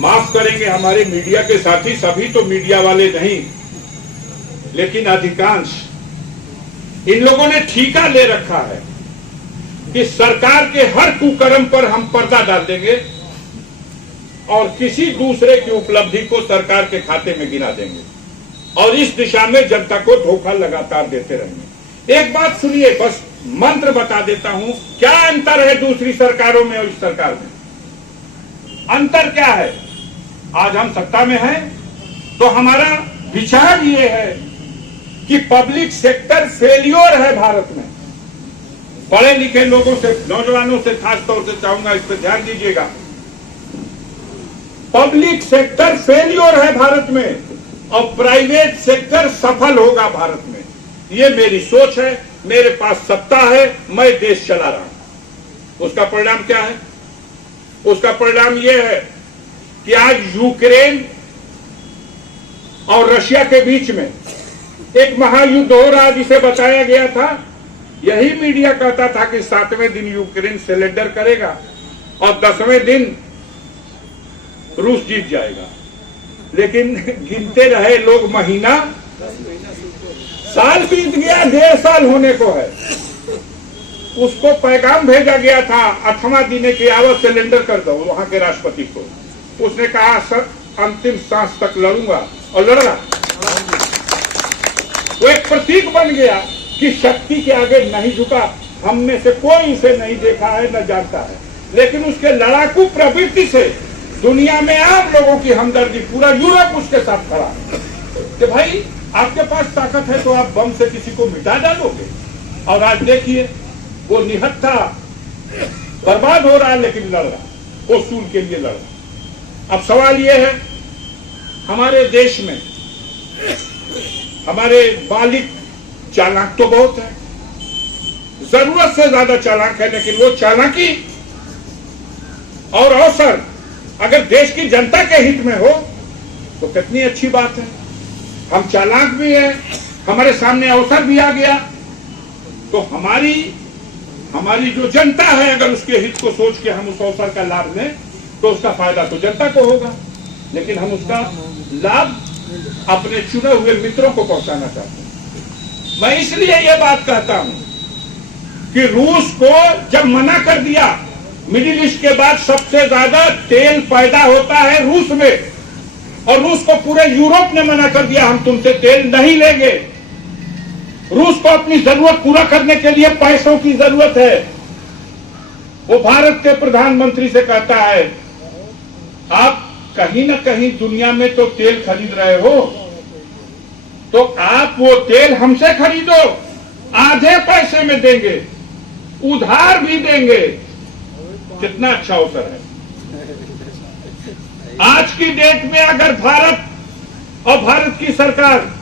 माफ करेंगे हमारे मीडिया के साथी, सभी तो मीडिया वाले नहीं, लेकिन अधिकांश इन लोगों ने ठीका ले रखा है कि सरकार के हर कुकर्म पर हम पर्दा डाल देंगे और किसी दूसरे की उपलब्धि को सरकार के खाते में गिना देंगे और इस दिशा में जनता को धोखा लगातार देते रहेंगे। एक बात सुनिए, बस मंत्र बता देता हूं, क्या अंतर है दूसरी सरकारों में और इस सरकार में? अंतर क्या है? आज हम सत्ता में हैं तो हमारा विचार ये है कि पब्लिक सेक्टर फेलियर है भारत में। पढ़े लिखे लोगों से, नौजवानों से खास तौर से चाहूंगा इस पर ध्यान दीजिएगा। पब्लिक सेक्टर फेलियर है भारत में और प्राइवेट सेक्टर सफल होगा भारत में। ये मेरी सोच है, मेरे पास सत्ता है, मैं देश चला रहा हूं। उसका परिणाम क्या है? उसका परिणाम यह है कि आज यूक्रेन और रशिया के बीच में एक महायुद्ध हो रहा, जिसे बताया गया था, यही मीडिया कहता था कि 7वें दिन यूक्रेन सरेंडर करेगा और 10वें दिन रूस जीत जाएगा। लेकिन गिनते रहे लोग महीना, साल बीत गया, 1.5 साल होने को है। उसको पैगाम भेजा गया था 8वां दिन की आवत सरेंडर कर दो वहां के राष्ट्रपति को। उसने कहा सर अंतिम सांस तक लड़ूंगा और लड़ रहा। वो एक प्रतीक बन गया कि शक्ति के आगे नहीं झुका। हम में से कोई इसे नहीं देखा है, न जानता है, लेकिन उसके लड़ाकू प्रवृत्ति से दुनिया में आम लोगों की हमदर्दी, पूरा यूरोप उसके साथ खड़ा कि भाई आपके पास ताकत है तो आप बम से किसी को मिटा डालोगे। और आज देखिए वो निहत्था बर्बाद हो रहा है, लेकिन लड़ रहा, उसूल के लिए लड़ रहा। अब सवाल ये है, हमारे देश में हमारे बालिक चालाक तो बहुत है, जरूरत से ज्यादा चालाक है, लेकिन वो चालाकी और अवसर अगर देश की जनता के हित में हो तो कितनी अच्छी बात है। हम चालाक भी है, हमारे सामने अवसर भी आ गया, तो हमारी जो जनता है अगर उसके हित को सोच के हम उस अवसर का लाभ लें तो उसका फायदा तो जनता को होगा, लेकिन हम उसका लाभ अपने चुने हुए मित्रों को पहुंचाना चाहते हैं। मैं इसलिए यह बात कहता हूं कि रूस को जब मना कर दिया, मिडिल ईस्ट के बाद सबसे ज्यादा तेल पैदा होता है रूस में, और रूस को पूरे यूरोप ने मना कर दिया हम तुमसे तेल नहीं लेंगे। रूस को अपनी जरूरत पूरा करने के लिए पैसों की जरूरत है। वो भारत के प्रधानमंत्री से कहता है आप कहीं ना कहीं दुनिया में तो तेल खरीद रहे हो, तो आप वो तेल हमसे खरीदो, आधे पैसे में देंगे, उधार भी देंगे। कितना अच्छा अवसर है। आज की डेट में अगर भारत और भारत की सरकार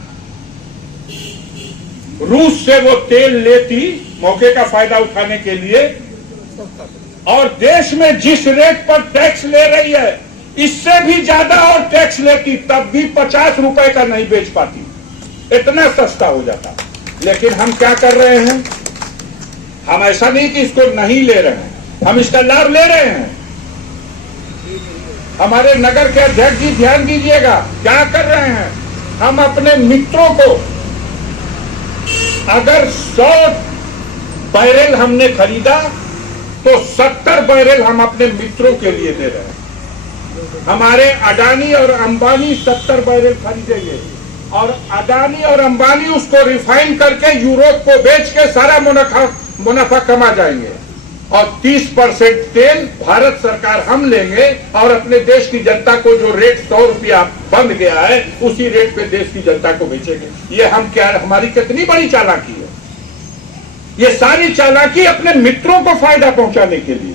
रूस से वो तेल लेती मौके का फायदा उठाने के लिए, और देश में जिस रेट पर टैक्स ले रही है इससे भी ज्यादा और टैक्स लेती, तब भी 50 रुपए का नहीं बेच पाती, इतना सस्ता हो जाता। लेकिन हम क्या कर रहे हैं? हम ऐसा नहीं कि इसको नहीं ले रहे हैं, हम इसका लाभ ले रहे हैं। हमारे नगर के अध्यक्ष जी ध्यान दीजिएगा क्या कर रहे हैं। हम अपने मित्रों को अगर 100 बैरल हमने खरीदा तो 70 बैरल हम अपने मित्रों के लिए दे रहे हैं। हमारे अडानी और अंबानी 70 बैरल खरीदेंगे और अडानी और अंबानी उसको रिफाइन करके यूरोप को बेच के सारा मुनाफा कमा जाएंगे, और 30% तेल भारत सरकार हम लेंगे और अपने देश की जनता को जो रेट 100 रुपया बंद गया है उसी रेट पे देश की जनता को बेचेंगे। ये हम क्या, हमारी कितनी बड़ी चालाकी है। ये सारी चालाकी अपने मित्रों को फायदा पहुंचाने के लिए।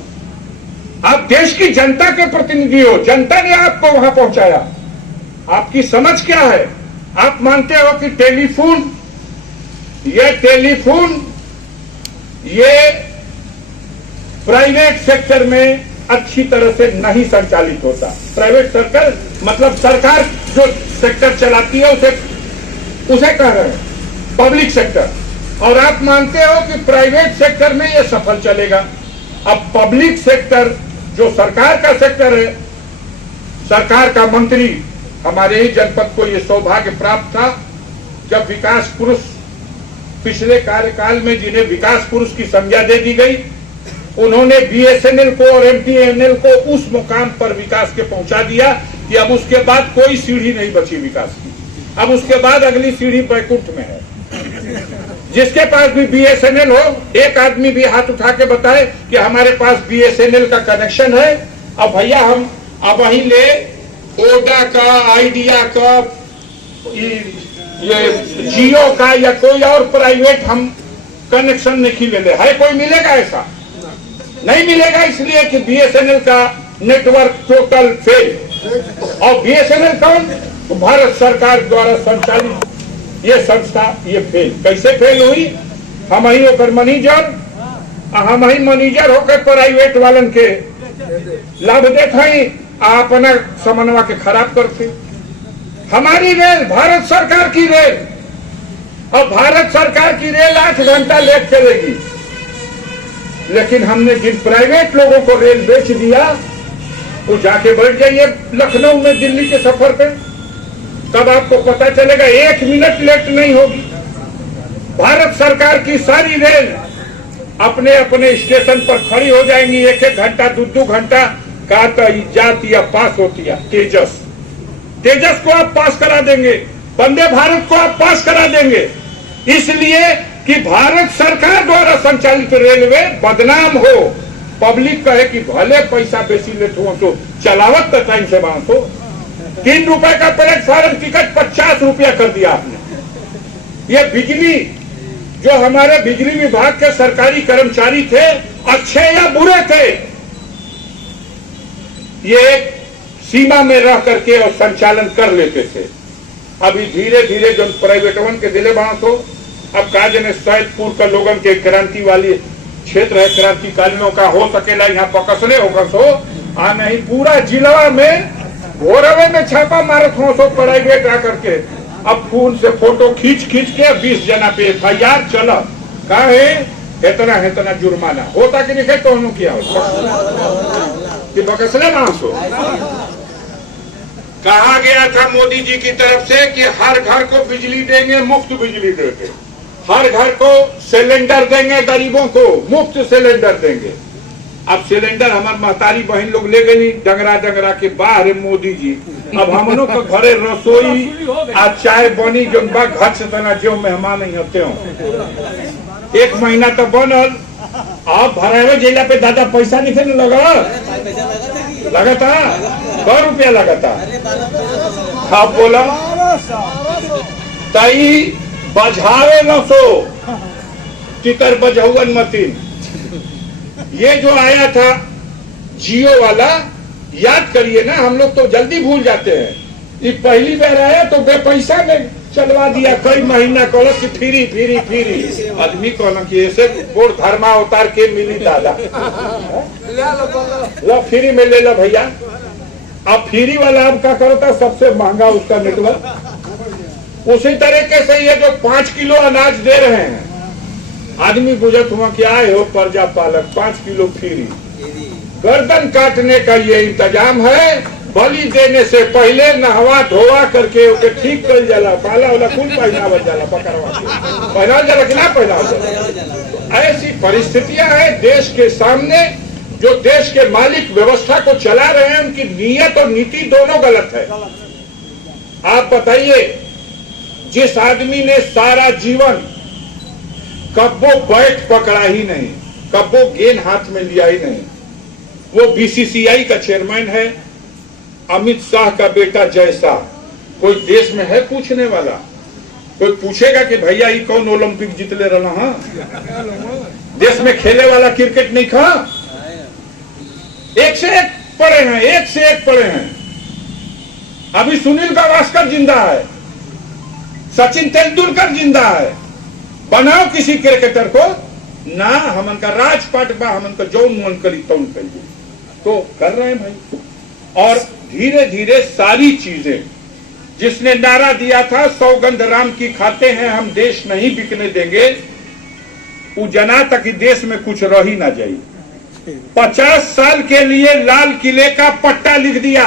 आप देश की जनता के प्रतिनिधि हो, जनता ने आपको वहां पहुंचाया। आपकी समझ क्या है? आप मानते हो कि टेलीफोन ये प्राइवेट सेक्टर में अच्छी तरह से नहीं संचालित होता। प्राइवेट सेक्टर मतलब सरकार जो सेक्टर चलाती है उसे कह रहे हैं पब्लिक सेक्टर, और आप मानते हो कि प्राइवेट सेक्टर में ये सफल चलेगा। अब पब्लिक सेक्टर जो सरकार का सेक्टर है, सरकार का मंत्री, हमारे ही जनपद को यह सौभाग्य प्राप्त था जब विकास पुरुष पिछले कार्यकाल में जिन्हें विकास पुरुष की संज्ञा दे दी गई, उन्होंने बीएसएनएल को और एमटीएनएल को उस मुकाम पर विकास के पहुंचा दिया कि अब उसके बाद कोई सीढ़ी नहीं बची विकास की। अब उसके बाद अगली सीढ़ी बैकुंठ में है। जिसके पास भी बीएसएनएल हो, एक आदमी भी हाथ उठा के बताए कि हमारे पास बीएसएनएल का कनेक्शन है। अब भैया हम अब वहीं ले ओडा का, आइडिया का, ये जियो का या कोई और प्राइवेट हम कनेक्शन नहीं ले ले, है कोई मिलेगा? ऐसा नहीं मिलेगा, इसलिए कि बीएसएनएल का नेटवर्क टोटल फेल। और बीएसएनएल कौन? भारत सरकार द्वारा संचालित ये संस्था, ये फेल कैसे फेल हुई? हम ही होकर मैनेजर, हम ही मैनेजर होकर प्राइवेट वालन के लाभ देते हैं, अपना समन्वय के खराब करते। हमारी रेल भारत सरकार की रेल, और भारत सरकार की रेल 8 घंटा लेट चलेगी, लेकिन हमने जिन प्राइवेट लोगों को रेल बेच दिया वो जाके बैठ जाइए लखनऊ में दिल्ली के सफर पे, तब आपको पता चलेगा 1 मिनट लेट नहीं होगी। भारत सरकार की सारी रेल अपने अपने स्टेशन पर खड़ी हो जाएंगी, 1-1 घंटा 2-2 घंटा का जाती या पास होती है। तेजस को आप पास करा देंगे, वंदे भारत को आप पास करा देंगे, इसलिए कि भारत सरकार द्वारा संचालित रेलवे बदनाम हो। पब्लिक कहे कि भले पैसा बेसी लेते हो तो चलावत का टाइम से बांधो। 3 रुपए का प्लेटफॉर्म टिकट 50 रुपया कर दिया आपने। ये बिजली, जो हमारे बिजली विभाग के सरकारी कर्मचारी थे, अच्छे या बुरे थे, ये एक सीमा में रह करके और संचालन कर लेते थे। अभी धीरे धीरे जो प्राइवेटवन के दिले बांस हो, अब का जने सैदपुर का लोगन के क्रांति वाली क्षेत्र है, क्रांतिकारियों का हो सकेला यहाँ पकसले होकर सो आ नहीं, पूरा जिला में घोरवे में छापा मारत हो सो प्राइवेट आकर के। अब फोन से फोटो खींच खींच के 20 जना पे FIR चला, का है इतना जुर्माना होता कि नहीं? तो उन्होंने किया कि बकसले बांस हो। कहा गया था मोदी जी की तरफ से कि हर घर को बिजली देंगे, मुफ्त बिजली देंगे, हर घर को सिलेंडर देंगे, गरीबों को मुफ्त सिलेंडर देंगे। अब सिलेंडर हमारे महतारी बहन लोग ले गई डंगरा के बाहर मोदी जी। अब हम लोग के घरे रसोई आ चाय बनी जो घर से तना जो मेहमान नहीं होते हो, 1 महीना तो बनल। आप भरावे जिला पे दादा पैसा नहीं लगा था 100 रुपया लगा था। आप बोला तई बजावे न सो टिकर बजहुअन मतीन। ये जो आया था जियो वाला, याद करिए ना, हम लोग तो जल्दी भूल जाते हैं। ये पहली बार आया तो बेपैसा में चलवा दिया, कई महीना कहल कि फ्री। आदमी कहल कि ऐसे बोर्ड धर्मा उतार के मिली दादा, लो फ्री में ले लो भैया। अब फ्री वाला अब क्या करता, सबसे महंगा उसका नेटवर्क। उसी तरीके से ये जो 5 किलो अनाज दे रहे हैं, आदमी गुजर हुआ कि आए हो प्रजा पालक 5 किलो फ्री। गर्दन काटने का ये इंतजाम है। बलि देने से पहले नहवा धोवा करके उके ठीक कर जाला, पाला वाला कुल पहनावल जाला, पकड़वा पहनावल जाला कि ना पहनावल जाला। ऐसी परिस्थितियां हैं देश के सामने। जो देश के मालिक व्यवस्था को चला रहे हैं, उनकी नीयत और नीति दोनों गलत है। आप बताइए, जिस आदमी ने सारा जीवन कब्बो बैट पकड़ा ही नहीं, कब्बो गेंद हाथ में लिया ही नहीं, वो बीसीसीआई का चेयरमैन है। अमित शाह का बेटा जैसा कोई देश में है पूछने वाला? कोई पूछेगा कि भैया ये कौन ओलंपिक जीतले रहा? हाँ, देश में खेले वाला क्रिकेट नहीं खा? एक से एक पड़े हैं, एक से एक पड़े हैं। अभी सुनील गावस्कर जिंदा है, सचिन तेंदुलकर जिंदा है। बनाओ किसी क्रिकेटर को ना, हमन का राजपाट बा, हमन का जो मन करी तौन करिए तो कर रहे हैं भाई। और धीरे धीरे सारी चीजें, जिसने नारा दिया था सौगंध राम की खाते हैं हम देश नहीं बिकने देंगे, वो जना तक कि देश में कुछ रह ही ना जाए। 50 साल के लिए लाल किले का पट्टा लिख दिया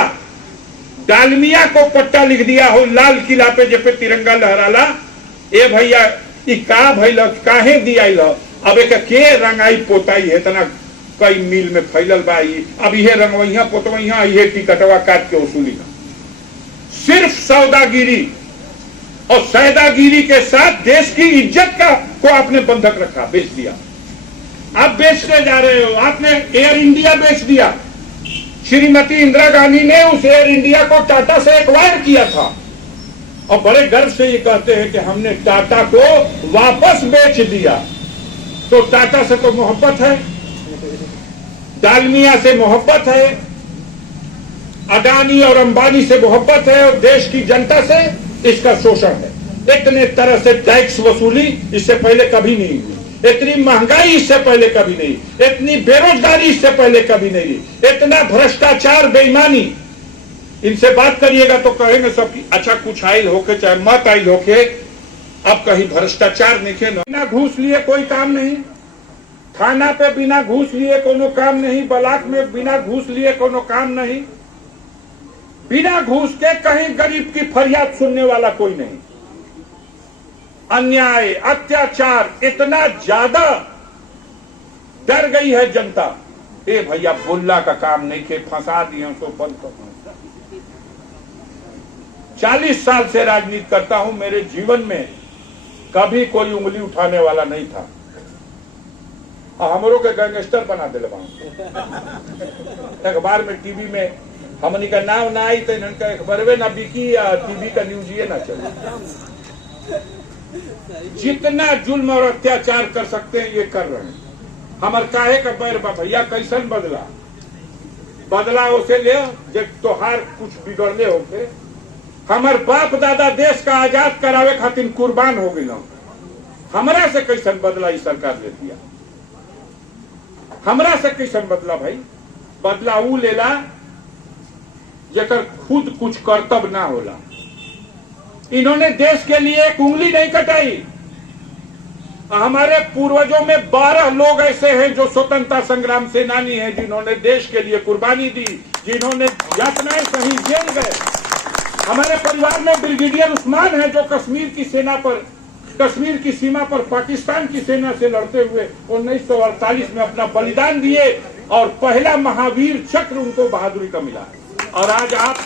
डालमिया को पट्टा लिख दिया हो लाल किला पे जे पे तिरंगा लहराला। ए भैया ई का भइल काहे दिया अब एक के रंगाई पोताई है इतना कई मील में फैलल बा। अब ये रंगवैया पोतवैया ये टिकटवा काट के वसूली का सिर्फ सौदागिरी और सौदागिरी के साथ देश की इज्जत का को आपने बंधक रखा, बेच दिया। आप बेचने जा रहे हो, आपने एयर इंडिया बेच दिया। श्रीमती इंदिरा गांधी ने उस एयर इंडिया को टाटा से एक्वायर किया था और बड़े गर्व से ये कहते हैं कि हमने टाटा को वापस बेच दिया। तो टाटा से तो मोहब्बत है, डालमिया से मोहब्बत है, अडानी और अंबानी से मोहब्बत है और देश की जनता से इसका शोषण है। इतने तरह से टैक्स वसूली इससे पहले कभी नहीं हुई, इतनी महंगाई इससे पहले कभी नहीं, इतनी बेरोजगारी इससे पहले कभी नहीं, इतना भ्रष्टाचार बेईमानी। इनसे बात करिएगा तो कहेंगे सब कि अच्छा कुछ आइल होके चाहे मत आइल होके, अब कहीं भ्रष्टाचार नहीं खे। बिना घूस लिए कोई काम नहीं, थाना पे बिना घूस लिए कोनो काम नहीं, ब्लॉक में बिना घूस लिए कोनो काम नहीं, बिना घूस के कहीं गरीब की फरियाद सुनने वाला कोई नहीं। अन्याय अत्याचार इतना ज्यादा डर गई है जनता। ए भैया बोलना का काम नहीं के फंसा दिए तो बंद कर। 40 साल से राजनीति करता हूं, मेरे जीवन में कभी कोई उंगली उठाने वाला नहीं था। हमरों के गैंगस्टर बना दिल। अखबार में टीवी में हमनी का नाम ना आई तो इनका अखबार ना बिकी या टीवी का न्यूज ये ना चले। जितना जुल्म और अत्याचार कर सकते हैं ये कर रहे हैं। हमार काहे का बैर बा भैया, कैसन बदला बदला उसे ले जब तोहार कुछ बिगड़ले होके। हमार बाप दादा देश का आजाद करावे खातिर कुर्बान हो गई। हमरा से कैसन बदला इस सरकार ले दिया, हमरा से कैसन बदला भाई। बदला ऊ लेला जेकर खुद कुछ कर्तव्य ना होला। इन्होंने देश के लिए एक उंगली नहीं कटाई। हमारे पूर्वजों में 12 लोग ऐसे हैं जो स्वतंत्रता संग्राम सेनानी हैं, जिन्होंने देश के लिए कुर्बानी दी, जिन्होंने यातनाएं सही जेल गए। हमारे परिवार में ब्रिगेडियर उस्मान है जो कश्मीर की सीमा पर पाकिस्तान की सेना से लड़ते हुए 1948 में अपना बलिदान दिए और पहला महावीर चक्र उनको बहादुरी का मिला। और आज आप